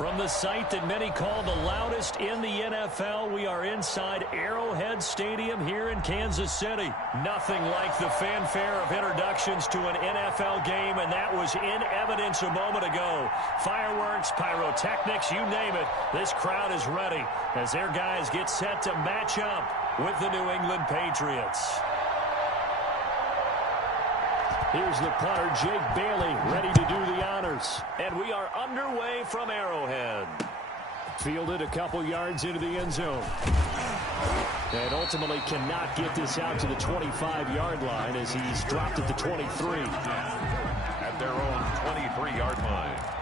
From the site that many call the loudest in the NFL, we are inside Arrowhead Stadium here in Kansas City. Nothing like the fanfare of introductions to an NFL game, and that was in evidence a moment ago. Fireworks, pyrotechnics, you name it. This crowd is ready as their guys get set to match up with the New England Patriots. Here's the punter, Jake Bailey, ready to do the honors. And we are underway from Arrowhead. Fielded a couple yards into the end zone. And ultimately cannot get this out to the 25-yard line as he's dropped at the 23. At their own 23-yard line.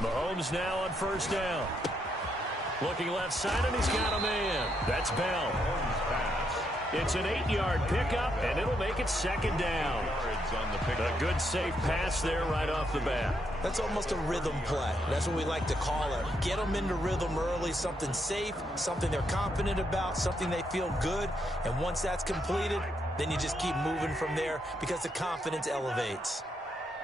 Mahomes now on first down. Looking left side, and he's got a man. That's Bell. It's an 8-yard pickup, and it'll make it second down. A good, safe pass there right off the bat. That's almost a rhythm play. That's what we like to call it. Get them into rhythm early, something safe, something they're confident about, something they feel good. And once that's completed, then you just keep moving from there because the confidence elevates.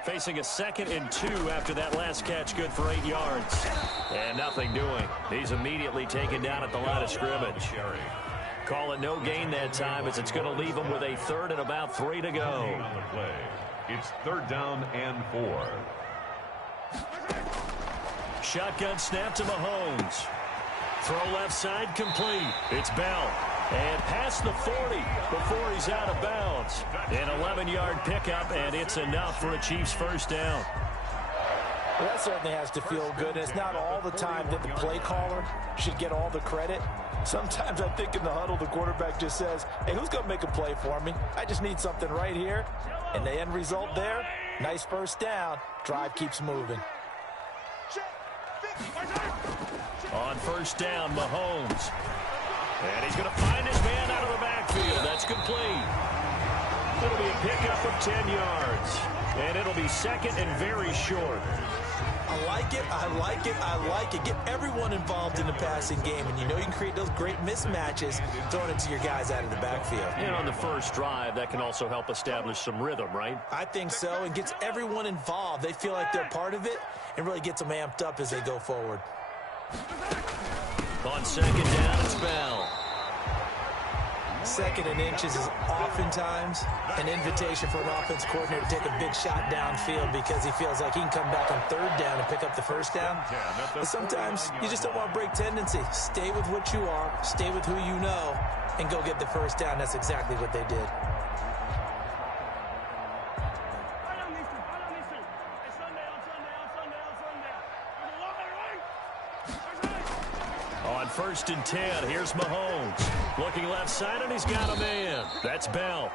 Facing a 2nd and 2 after that last catch, good for 8 yards. And nothing doing. He's immediately taken down at the line of scrimmage. Call it no gain that time as it's going to leave him with a 3rd and about 3 to go. On the play. It's 3rd down and 4. Shotgun snap to Mahomes. Throw left side complete. It's Bell. And past the 40 before he's out of bounds. An 11-yard pickup, and it's enough for a Chiefs first down. Well, that certainly has to feel good. And it's not all the time that the play caller should get all the credit. Sometimes I think in the huddle, the quarterback just says, hey, who's going to make a play for me? I just need something right here. And the end result there, nice first down. Drive keeps moving. On first down, Mahomes. And he's going to find his man out of the backfield. That's complete. It'll be a pickup of 10 yards. And it'll be 2nd and very short. I like it, I like it, I like it. Get everyone involved in the passing game, and you know you can create those great mismatches throwing it to your guys out of the backfield. And on the first drive, that can also help establish some rhythm, right? I think so, and gets everyone involved. They feel like they're part of it and really gets them amped up as they go forward. On 2nd down, it's Bell. 2nd and inches is oftentimes an invitation for an offense coordinator to take a big shot downfield because he feels like he can come back on 3rd down and pick up the first down. But sometimes you just don't want to break tendency. Stay with what you are, stay with who you know, and go get the first down. That's exactly what they did. On 1st and 10, here's Mahomes. Looking left side, and he's got a man. That's Bell.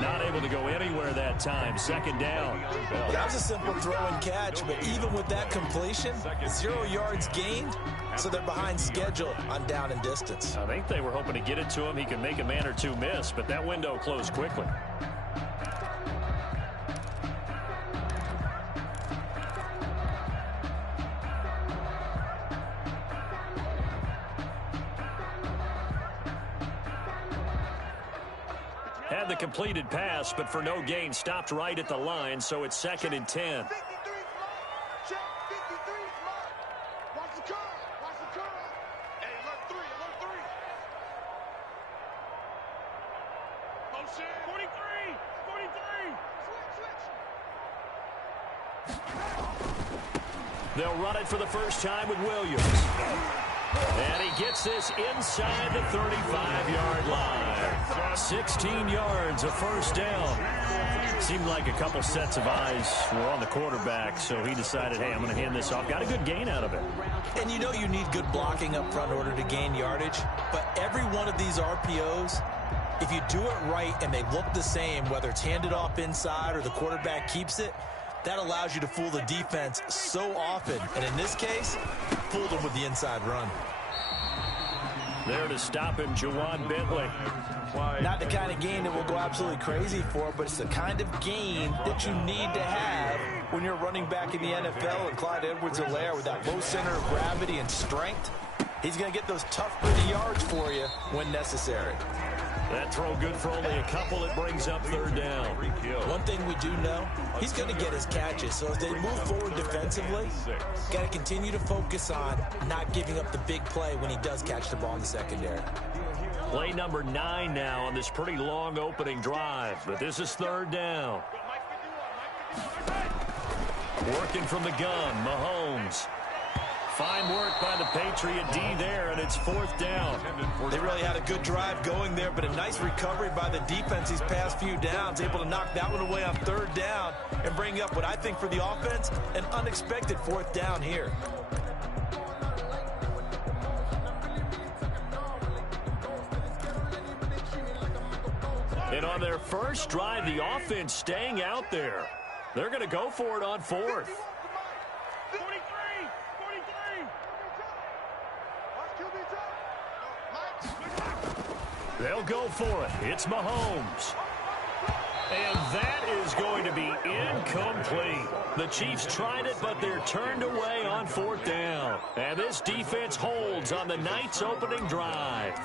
Not able to go anywhere that time. 2nd down. That was a simple throw and catch, but even with that completion, 0 yards gained, so they're behind schedule on down and distance. I think they were hoping to get it to him. He could make a man or two miss, but that window closed quickly. Had the completed pass, but for no gain, stopped right at the line, so it's 2nd and 10. They'll run it for the first time with Williams. And he gets this inside the 35-yard line. 16 yards, a first down. Seemed like a couple sets of eyes were on the quarterback, so he decided, hey, I'm going to hand this off. Got a good gain out of it. And you know you need good blocking up front in order to gain yardage, but every one of these RPOs, if you do it right and they look the same, whether it's handed off inside or the quarterback keeps it, that allows you to fool the defense so often. And in this case, fooled them with the inside run. There to stop him, Juwan Bentley. Not the kind of gain that will go absolutely crazy for, but it's the kind of gain that you need to have when you're running back in the NFL. And Clyde Edwards-Helaire, with that low center of gravity and strength, he's going to get those tough, gritty yards for you when necessary. That throw good for only a couple. It brings up third down. One thing we do know, he's going to get his catches. So as they move forward defensively, got to continue to focus on not giving up the big play when he does catch the ball in the secondary. Play number 9 now on this pretty long opening drive. But this is third down. Working from the gun, Mahomes. Fine work by the Patriot D there, and it's fourth down. They really had a good drive going there, but a nice recovery by the defense these past few downs, able to knock that one away on third down and bring up what I think for the offense, an unexpected fourth down here. And on their first drive, the offense staying out there. They're going to go for it on fourth. They'll go for it. It's Mahomes. And that is going to be incomplete. The Chiefs tried it, but they're turned away on fourth down. And this defense holds on the night's opening drive.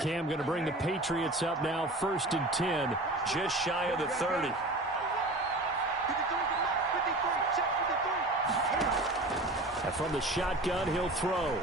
Cam going to bring the Patriots up now, 1st and 10, just shy of the 30. And from the shotgun, he'll throw.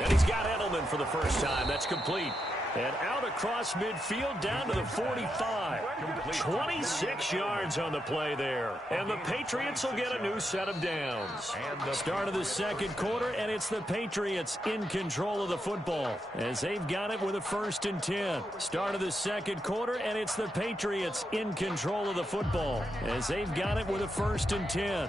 And he's got Edelman for the first time. That's complete. And out across midfield down to the 45. 26 yards on the play there. And the Patriots will get a new set of downs. Start of the second quarter, and it's the Patriots in control of the football as they've got it with a 1st and 10. Start of the second quarter, and it's the Patriots in control of the football as they've got it with a 1st and 10.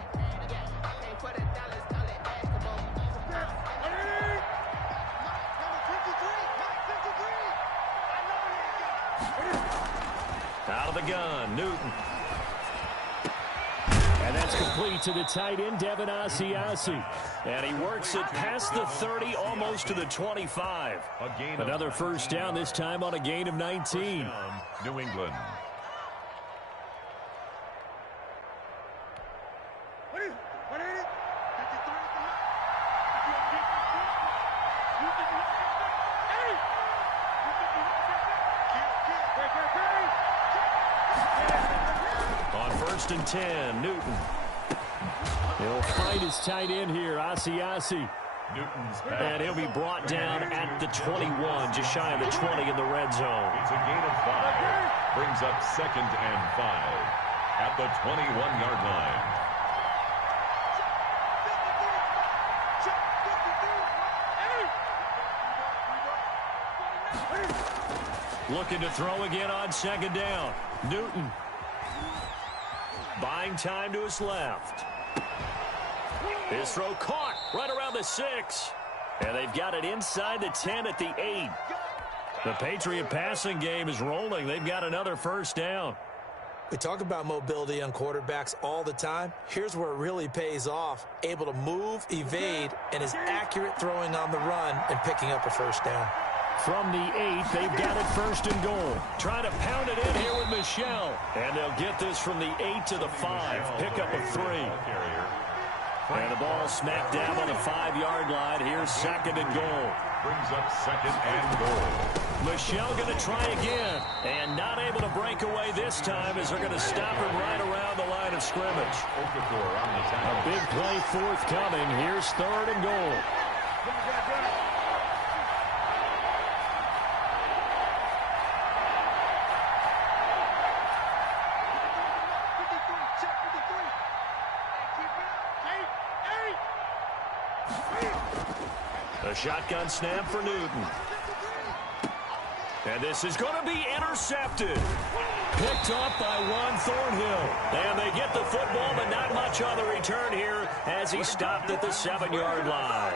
Out of the gun, Newton. And that's complete to the tight end, Devin Asiasi. And he works it past the 30, almost to the 25. Another first down, this time on a gain of 19. New England. On 1st and 10, Newton. He'll find his tight end here, Asiasi. And he'll be brought down at the 21, just shy of the 20 in the red zone. It's a gain of 5. Brings up 2nd and 5 at the 21-yard line. Looking to throw again on 2nd down. Newton. Buying time to his left. His throw caught right around the 6. And they've got it inside the 10 at the 8. The Patriot passing game is rolling. They've got another first down. We talk about mobility on quarterbacks all the time. Here's where it really pays off. Able to move, evade, and is accurate throwing on the run and picking up a first down. From the 8, they've got it 1st and goal. Trying to pound it in here with Michel. And they'll get this from the 8 to the 5. Pick up a 3. And the ball smacked down on the 5-yard line. Here's second and goal. Brings up second and goal. Michelle going to try again. And not able to break away this time as they're going to stop him right around the line of scrimmage. A big play forthcoming. Here's third and goal. A shotgun snap for Newton. And this is going to be intercepted. Picked up by Juan Thornhill. And they get the football, but not much on the return here as he stopped at the 7-yard line.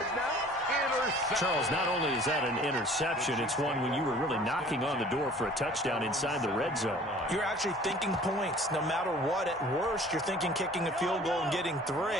Charles, not only is that an interception, it's one when you were really knocking on the door for a touchdown inside the red zone. You're actually thinking points. No matter what, at worst, you're thinking kicking a field goal and getting 3.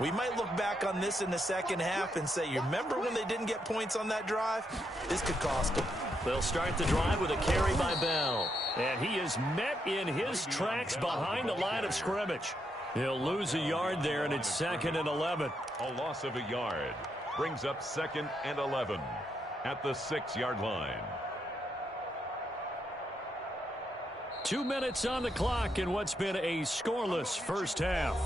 We might look back on this in the second half and say, you remember when they didn't get points on that drive? This could cost them. They'll start the drive with a carry by Bell. And he is met in his tracks behind the line of scrimmage. He'll lose a yard there, and it's second and 11. A loss of a yard. Brings up second and 11 at the 6-yard line. 2 minutes on the clock in what's been a scoreless first half.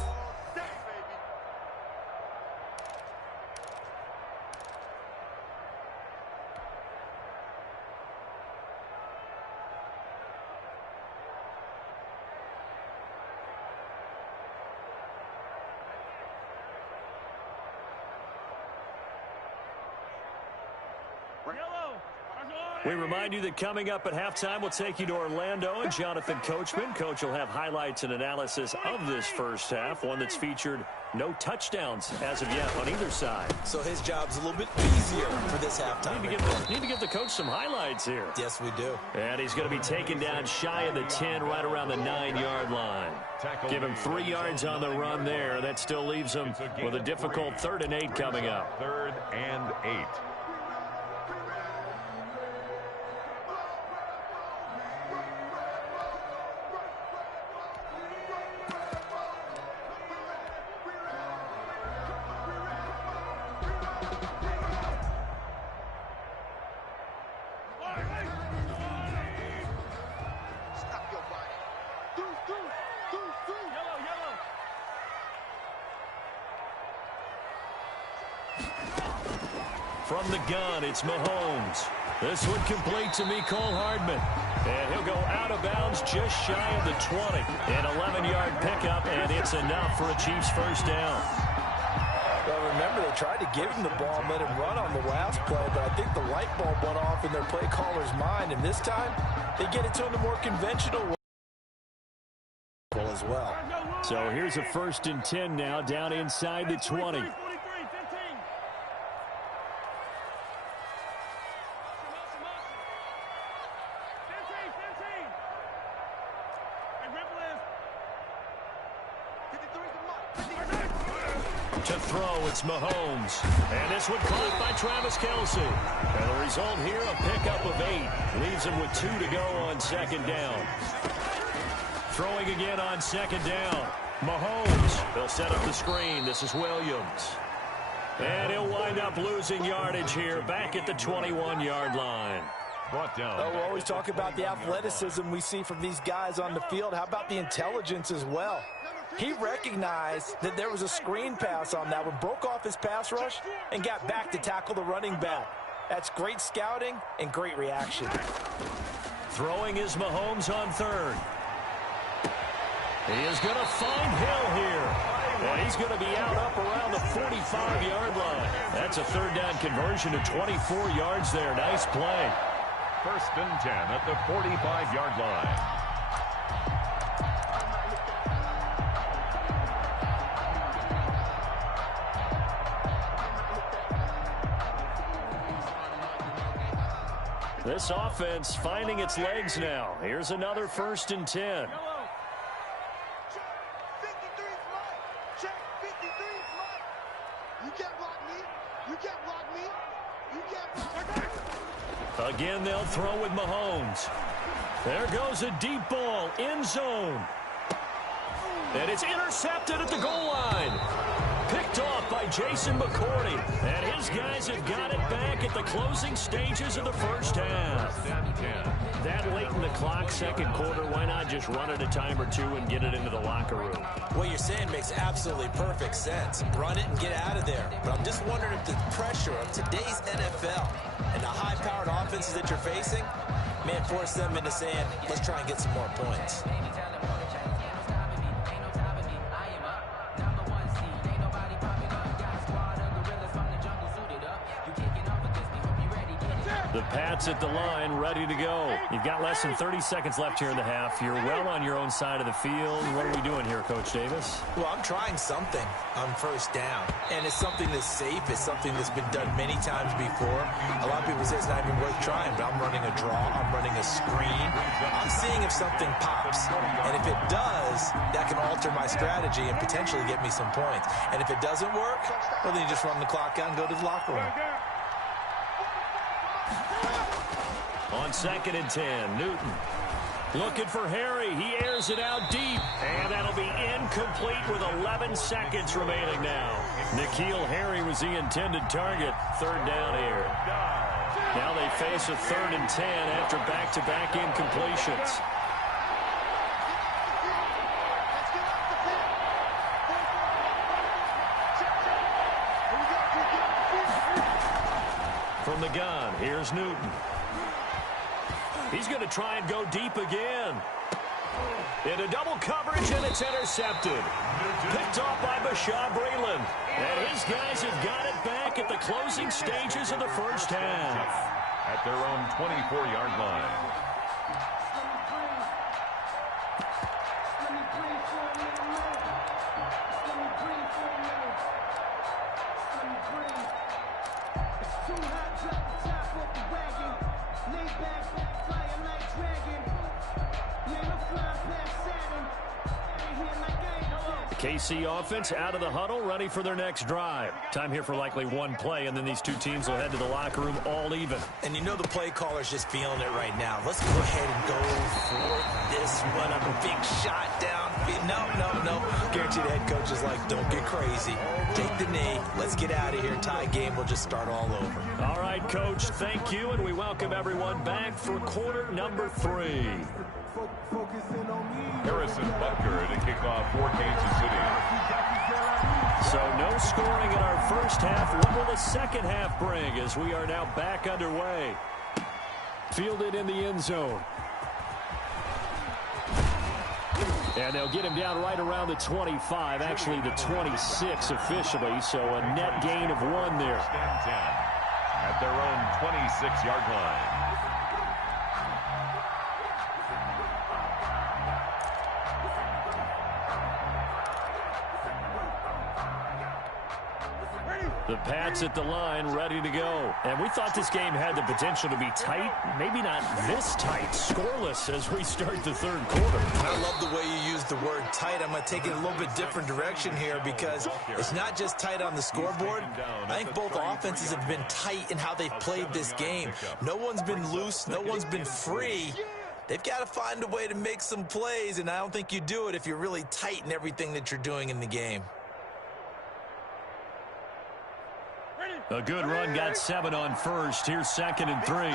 We remind you that coming up at halftime, we'll take you to Orlando and Jonathan Coachman. Coach will have highlights and analysis of this first half, one that's featured no touchdowns as of yet on either side. So his job's a little bit easier for this halftime. Need to give the coach some highlights here. Yes, we do. And he's going to be taken down shy of the 10, right around the 9-yard line. Give him 3 yards on the run there. That still leaves him with a difficult 3rd and 8 coming up. 3rd and 8. From the gun, it's Mahomes. This one complete to Mecole Hardman. And he'll go out of bounds just shy of the 20. An 11-yard pickup, and it's enough for a Chiefs first down. Well, remember, they tried to give him the ball and let him run on the last play, but I think the light bulb went off in their play caller's mind, and this time they get it to him the more conventional way as well. So here's a 1st and 10 now, down inside the 20. To throw, it's Mahomes. And this one caught by Travis Kelce. And the result here, a pickup of 8. Leaves him with 2 to go on 2nd down. Throwing again on 2nd down. Mahomes. They'll set up the screen. This is Williams. And he'll wind up losing yardage here back at the 21-yard line. Brought down. Oh, we always talk about the athleticism we see from these guys on the field. How about the intelligence as well? He recognized that there was a screen pass on that one, broke off his pass rush, and got back to tackle the running back. That's great scouting and great reaction. Throwing is Mahomes on 3rd. He is going to find Hill here. And he's going to be out up around the 45-yard line. That's a 3rd down conversion to 24 yards there. Nice play. 1st and 10 at the 45-yard line. This offense finding its legs now. Here's another 1st and 10. Again, they'll throw with Mahomes. There goes a deep ball, end zone. And it's intercepted at the goal line. Picked off by Jason McCourty. And his guys have got it back at the closing stages of the first half. That late in the clock, second quarter, why not just run it a time or two and get it into the locker room? What you're saying makes absolutely perfect sense. Run it and get out of there. But I'm just wondering if the pressure of today's NFL and the high-powered offenses that you're facing may force them into saying, let's try and get some more points. The Pats at the line, ready to go. You've got less than 30 seconds left here in the half. You're well on your own side of the field. What are we doing here, Coach Davis? Well, I'm trying something on first down. And it's something that's safe. It's something that's been done many times before. A lot of people say it's not even worth trying, but I'm running a draw. I'm running a screen. I'm seeing if something pops. And if it does, that can alter my strategy and potentially get me some points. And if it doesn't work, well, then you just run the clock out and go to the locker room. On 2nd and 10, Newton looking for Harry. He airs it out deep, and that'll be incomplete with 11 seconds remaining now. N'Keal Harry was the intended target. Third down here. Now they face a 3rd and 10 after back-to-back incompletions. From the gun, here's Newton. He's going to try and go deep again. Into double coverage, and it's intercepted. Picked off by Bashaud Breeland. And his guys have got it back at the closing stages of the first half. At their own 24-yard line. KC offense out of the huddle, ready for their next drive. Time here for likely one play, and then these two teams will head to the locker room all even. And you know the play caller's just feeling it right now. Let's go ahead and go for this one. A big shot down. No. Guarantee the head coach is like, don't get crazy. Take the knee. Let's get out of here. Tie game. We'll just start all over. All right, Coach, thank you, and we welcome everyone back for quarter number 3. Harrison Butker to kick off for Kansas City. So no scoring in our first half. What will the second half bring as we are now back underway? Fielded in the end zone. And they'll get him down right around the 25, actually the 26 officially, so a net gain of 1 there. At their own 26-yard line. The Pats at the line, ready to go. And we thought this game had the potential to be tight. Maybe not this tight, scoreless as we start the third quarter. I love the way you use the word tight. I'm going to take it a little bit different direction here because it's not just tight on the scoreboard. I think both offenses have been tight in how they've played this game. No one's been loose. No one's been free. They've got to find a way to make some plays, and I don't think you do it if you're really tight in everything that you're doing in the game. A good run, got 7 on first. Here's 2nd and 3.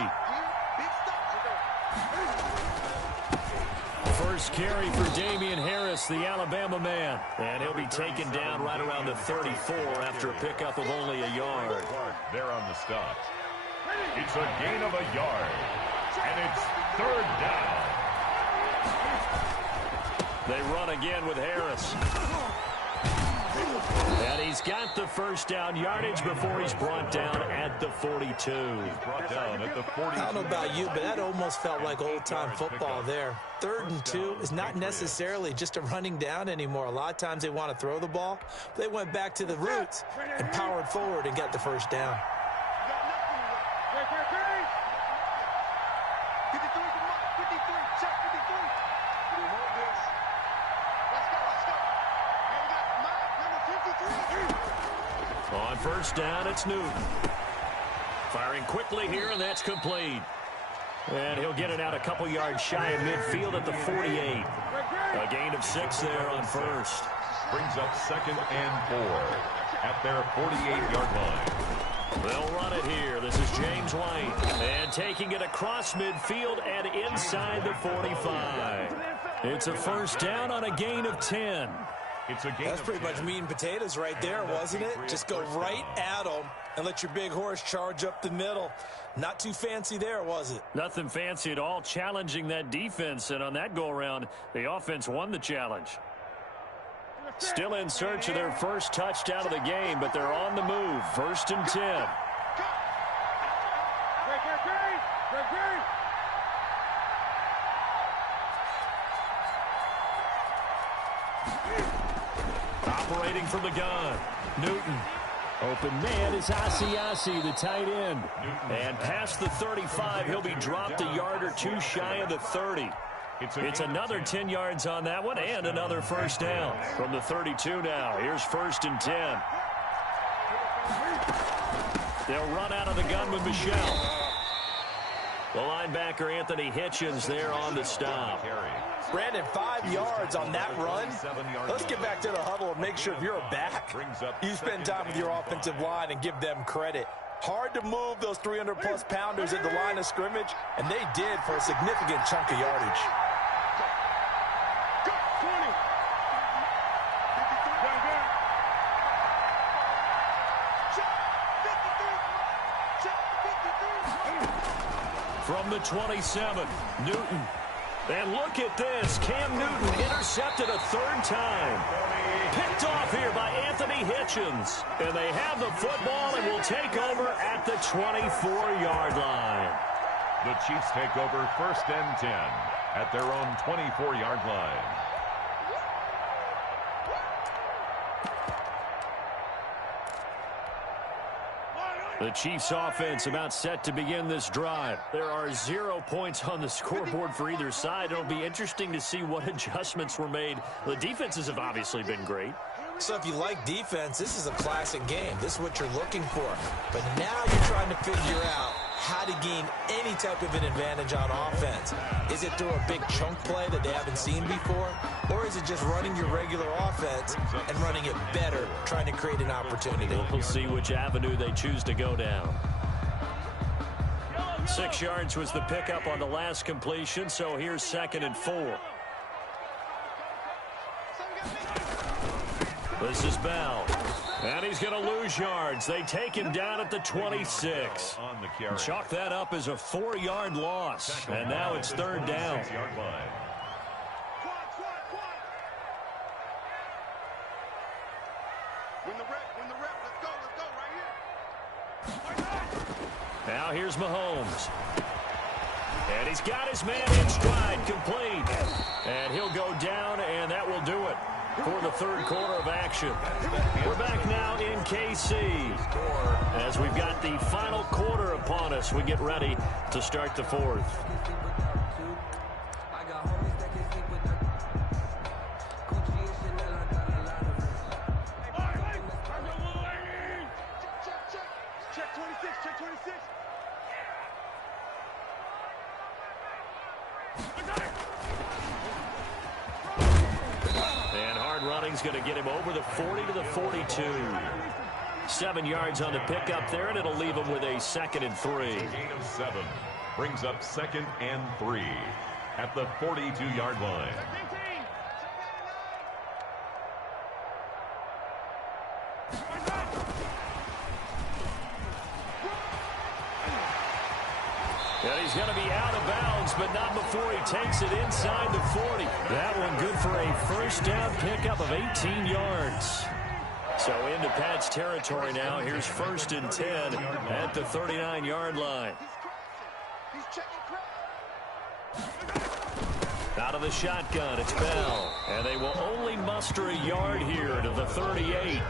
First carry for Damian Harris, the Alabama man. And he'll be taken down right around the 34 after a pickup of only a yard. There on the stop. It's a gain of a yard. And it's 3rd down. They run again with Harris. And he's got the first down yardage before he's brought down at the 42. Brought down at the 42. I don't know about you, but that almost felt like old-time football there. 3rd and 2 is not necessarily just a running down anymore. A lot of times they want to throw the ball. They went back to the roots and powered forward and got the first down. On first down, it's Newton. Firing quickly here, and that's complete. And he'll get it out a couple yards shy of midfield at the 48. A gain of 6 there on first. Brings up 2nd and 4. at their 48-yard line. They'll run it here. This is James White. And taking it across midfield and inside the 45. It's a first down on a gain of 10. That's pretty much meat and potatoes right there, wasn't it? Just go right at them and let your big horse charge up the middle. Not too fancy there, was it? Nothing fancy at all, challenging that defense. And on that go-around, the offense won the challenge. Still in search of their first touchdown of the game, but they're on the move. 1st and 10. Operating from the gun, Newton. Open man is Asiasi, the tight end. And past the 35, he'll be dropped a yard or two shy of the 30. It's another 10 yards on that one and another first down. From the 32 now, here's 1st and 10. They'll run out of the gun with Michelle. The linebacker, Anthony Hitchens, there on the stop. Brandon, 5 yards on that run. Let's get back to the huddle and make sure if you're a back, you spend time with your offensive line and give them credit. Hard to move those 300-plus pounders at the line of scrimmage, and they did for a significant chunk of yardage. From the 27, Newton. And look at this. Cam Newton intercepted a 3rd time. Picked off here by Anthony Hitchens. And they have the football and will take over at the 24-yard line. The Chiefs take over 1st and 10 at their own 24-yard line. The Chiefs offense about set to begin this drive. There are 0 points on the scoreboard for either side. It'll be interesting to see what adjustments were made. The defenses have obviously been great. So if you like defense, this is a classic game. This is what you're looking for. But now you're trying to figure out how to gain any type of an advantage on offense. Is it through a big chunk play that they haven't seen before? Or is it just running your regular offense and running it better, trying to create an opportunity? We'll see which avenue they choose to go down. 6 yards was the pickup on the last completion, so here's 2nd and 4. This is Bell. And he's going to lose yards. They take him down at the 26. Chalk that up as a 4-yard loss. And now it's 3rd down. Now here's Mahomes. And he's got his man in stride, complete. And he'll go down, and that will do it for the 3rd quarter of action. We're back now in KC as we've got the final quarter upon us. We get ready to start the 4th. Check 26. And hard running's going to get him over the 40 to the 42. 7 yards on the pickup there, and it'll leave him with a 2nd and 3. A gain of 7 brings up 2nd and 3 at the 42-yard line. And he's going to be out of bounds, but not before he takes it inside the 40. That one good for a first down pickup of 18 yards. So into Pat's territory now. Here's 1st and 10 at the 39-yard line. Out of the shotgun, it's Bell. And they will only muster a yard here to the 38.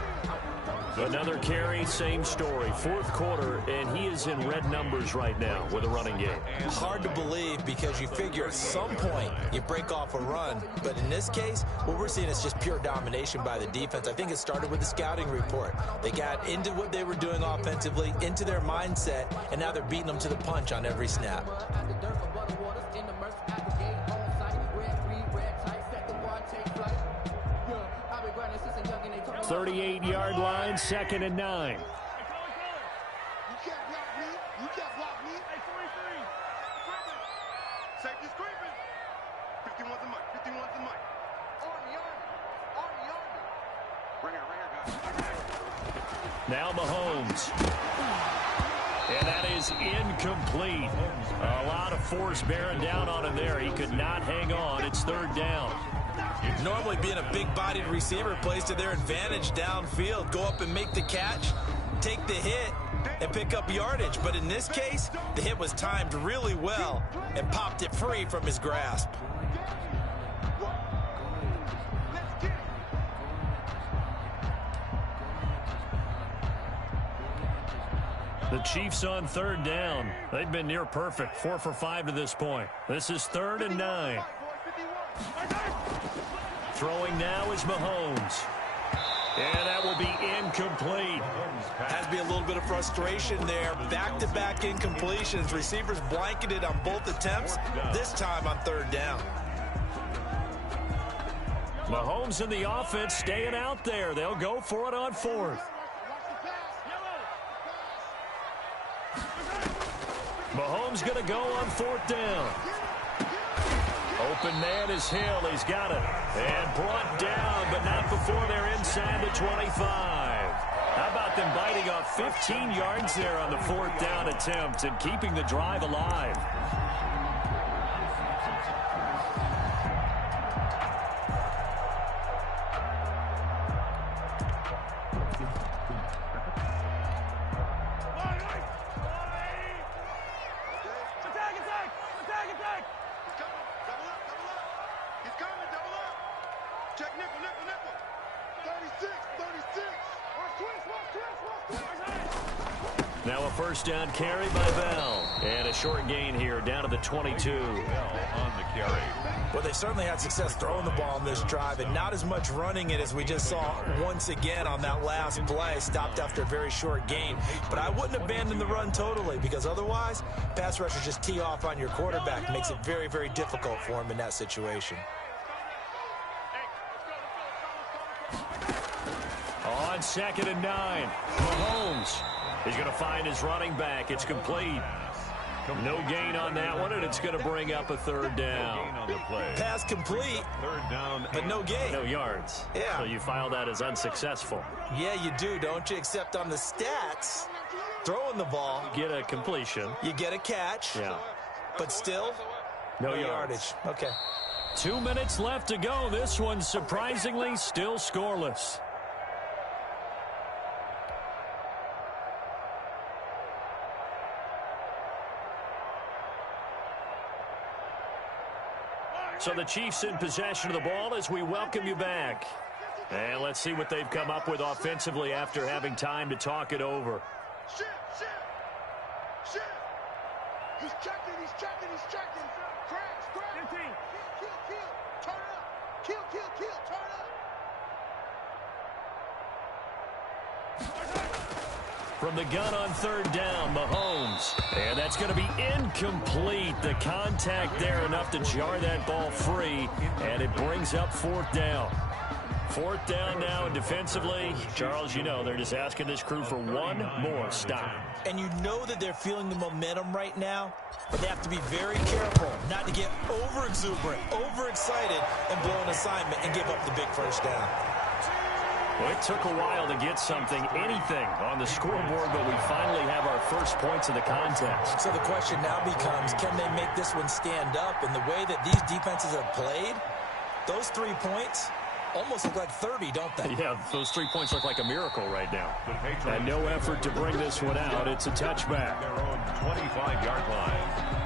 Another carry, same story. 4th quarter, and he is in red numbers right now with a running game. Hard to believe because you figure at some point you break off a run. But in this case, what we're seeing is just pure domination by the defense. I think it started with the scouting report. They got into what they were doing offensively, into their mindset, and now they're beating them to the punch on every snap. 38-yard line, 2nd and 9. You can't block me. You can't block me. Hey, 43. Safety screaming. 51's the mic. 51's the mic. Army. Right here, guys. Now Mahomes. And that is incomplete. A lot of force bearing down on him there. He could not hang on. It's 3rd down. Normally being a big-bodied receiver plays to their advantage downfield. Go up and make the catch, take the hit, and pick up yardage. But in this case, the hit was timed really well and popped it free from his grasp. The Chiefs on 3rd down. They've been near perfect, 4 for 5 to this point. This is 3rd and 9. Throwing now is Mahomes. And that will be incomplete. Has to be a little bit of frustration there. Back-to-back incompletions. Receivers blanketed on both attempts, this time on 3rd down. Mahomes and the offense staying out there. They'll go for it on 4th. Mahomes going to go on 4th down. Open man is Hill. He's got it. And brought down, but not before they're inside the 25. How about them biting off 15 yards there on the 4th down attempt and keeping the drive alive? Now a 1st down carry by Bell. And a short gain here down to the 22. Bell on the carry. Well, they certainly had success throwing the ball in this drive and not as much running it as we just saw once again on that last play. Stopped after a very short gain. But I wouldn't abandon the run totally because otherwise, pass rushers just tee off on your quarterback. Makes it very, very difficult for him in that situation. On 2nd and 9, Mahomes. He's going to find his running back. It's complete. No gain on that one, and it's going to bring up a 3rd down. On the play. Pass complete, 3rd down, but no gain. No yards. Yeah. So you file that as unsuccessful. Yeah, you do, don't you? Except on the stats, throwing the ball, Get a completion. you get a catch, Yeah. but still, No yardage. Okay. 2 minutes left to go. This one surprisingly still scoreless. So the Chiefs in possession of the ball as we welcome you back. And let's see what they've come up with offensively after having time to talk it over. Shit. He's checking. Crash. 15. Kill. Turn up. Kill. Turn up. From the gun on 3rd down, Mahomes. And that's going to be incomplete. The contact there enough to jar that ball free. And it brings up 4th down. 4th down now, and defensively, Charles, you know, they're just asking this crew for one more stop. And you know that they're feeling the momentum right now, but they have to be very careful not to get over-exuberant, overexcited, and blow an assignment and give up the big 1st down. Well, it took a while to get anything on the scoreboard, but we finally have our first points of the contest. So the question now becomes, can they make this one stand up? And the way that these defenses have played, those 3 points almost look like 30, don't they? Yeah, those 3 points look like a miracle right now. And no effort to bring this one out. It's a touchback. Their own 25-yard line.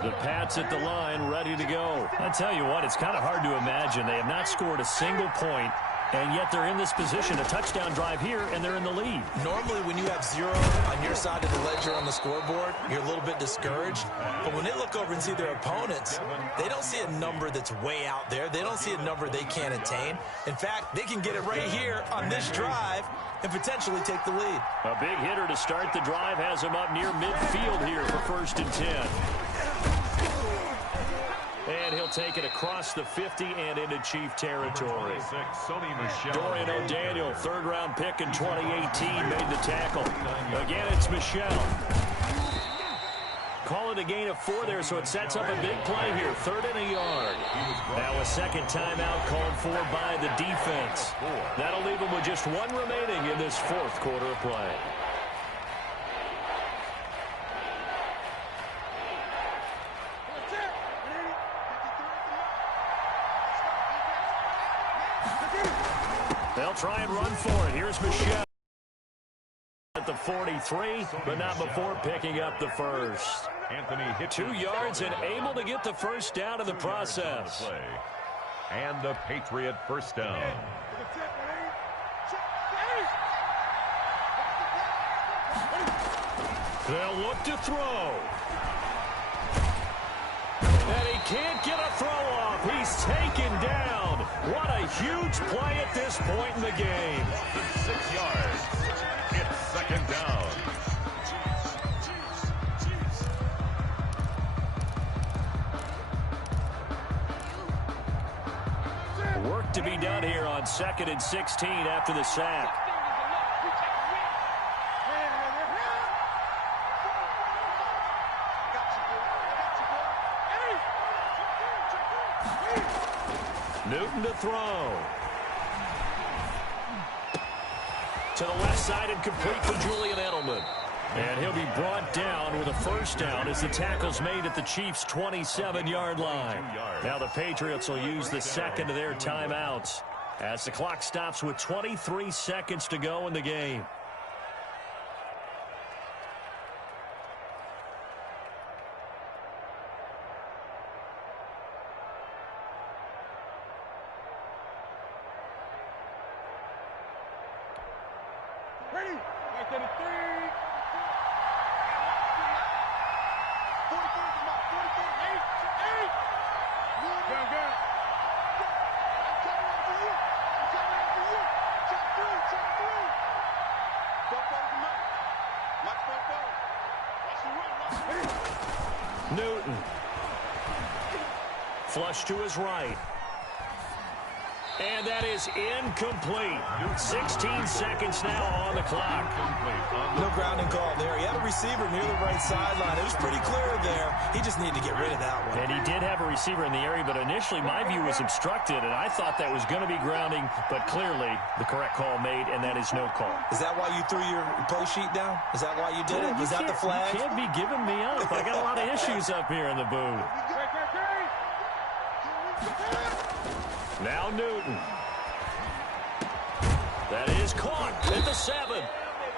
The Pats at the line, ready to go. I tell you what, it's kind of hard to imagine. They have not scored a single point And yet they're in this position, a touchdown drive here, and they're in the lead. Normally, when you have 0 on your side of the ledger on the scoreboard, you're a little bit discouraged. But when they look over and see their opponents, they don't see a number that's way out there. They don't see a number they can't attain. In fact, they can get it right here on this drive and potentially take the lead. A big hitter to start the drive has him up near midfield here for 1st and 10. And he'll take it across the 50 and into Chief territory. Dorian O'Daniel, 3rd-round pick in 2018, made the tackle. Again, it's Michelle. Call it a gain of 4 there, so it sets up a big play here. 3rd and a yard. Now a second timeout called for by the defense. That'll leave them with just 1 remaining in this 4th quarter of play. They'll try and run for it. Here's Michelle at the 43, but not before picking up the 1st. 2 yards and able to get the 1st down in the process. And the Patriot 1st down. They'll look to throw. And he can't get a throw off. He's taken down. What a huge play at this point in the game. 6 yards. It's 2nd down. Work to be done here on 2nd and 16 after the sack. Newton to throw. To the left side and complete for Julian Edelman. And he'll be brought down with a 1st down as the tackle's made at the Chiefs' 27-yard line. Now the Patriots will use the 2nd of their timeouts as the clock stops with 23 seconds to go in the game. Newton. Flush to his right. And that is incomplete. 16 seconds now on the clock. No grounding call there. He had a receiver near the right sideline. It was pretty clear there. He just needed to get rid of that one. And he did have a receiver in the area, but initially my view was obstructed, and I thought that was going to be grounding, but clearly the correct call made, and that is no call. Is that why you threw your play sheet down? Is that why you did it? Was that the flag? You can't be giving me up. I got a lot of issues up here in the booth. Now Newton. That is caught at the 7.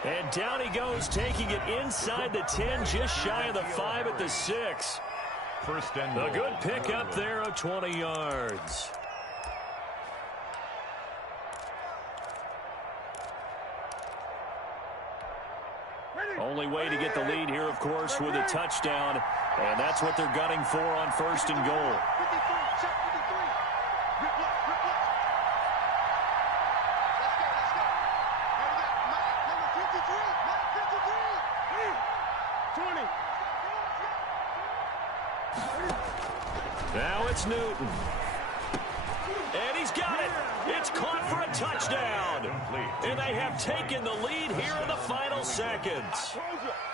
And down he goes, taking it inside the 10, just shy of the 5 at the 6. 1st and a good pickup there of 20 yards. Only way to get the lead here, of course, with a touchdown. And that's what they're gunning for on 1st and goal. Now it's Newton. And he's got it. It's caught for a touchdown. And they have taken the lead here in the final seconds.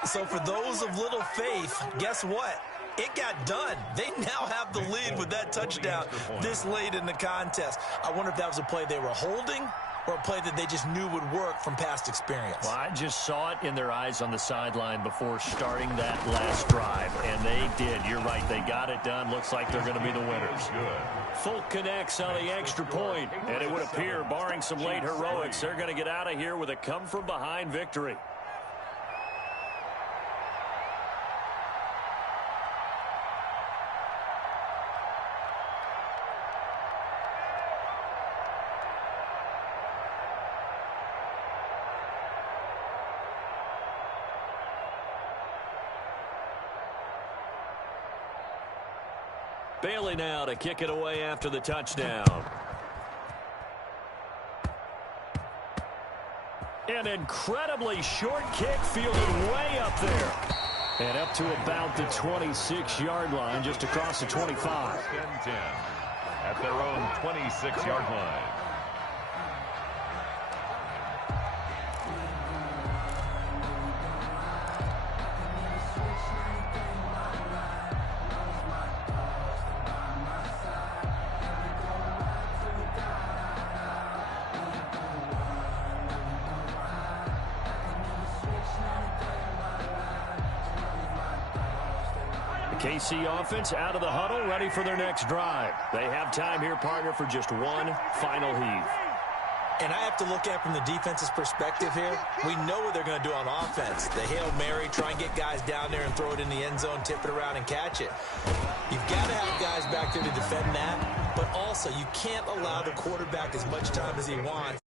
So for those of little faith, guess what? It got done. They now have the lead with that touchdown this late in the contest. I wonder if that was a play they were holding or a play that they just knew would work from past experience. Well, I just saw it in their eyes on the sideline before starting that last drive, and they did. You're right. They got it done. Looks like they're going to be the winners. Folk connects on the extra point, and it would appear, barring some late heroics, they're going to get out of here with a come-from-behind victory. Bailey now to kick it away after the touchdown. An incredibly short kick fielded way up there. And up to about the 26-yard line, just across the 25. 10-10 at their own 26-yard line. KC offense out of the huddle, ready for their next drive. They have time here, partner, for just one final heave. And I have to look at it from the defense's perspective here. We know what they're going to do on offense. The Hail Mary, try and get guys down there and throw it in the end zone, tip it around and catch it. You've got to have guys back there to defend that, but also you can't allow the quarterback as much time as he wants.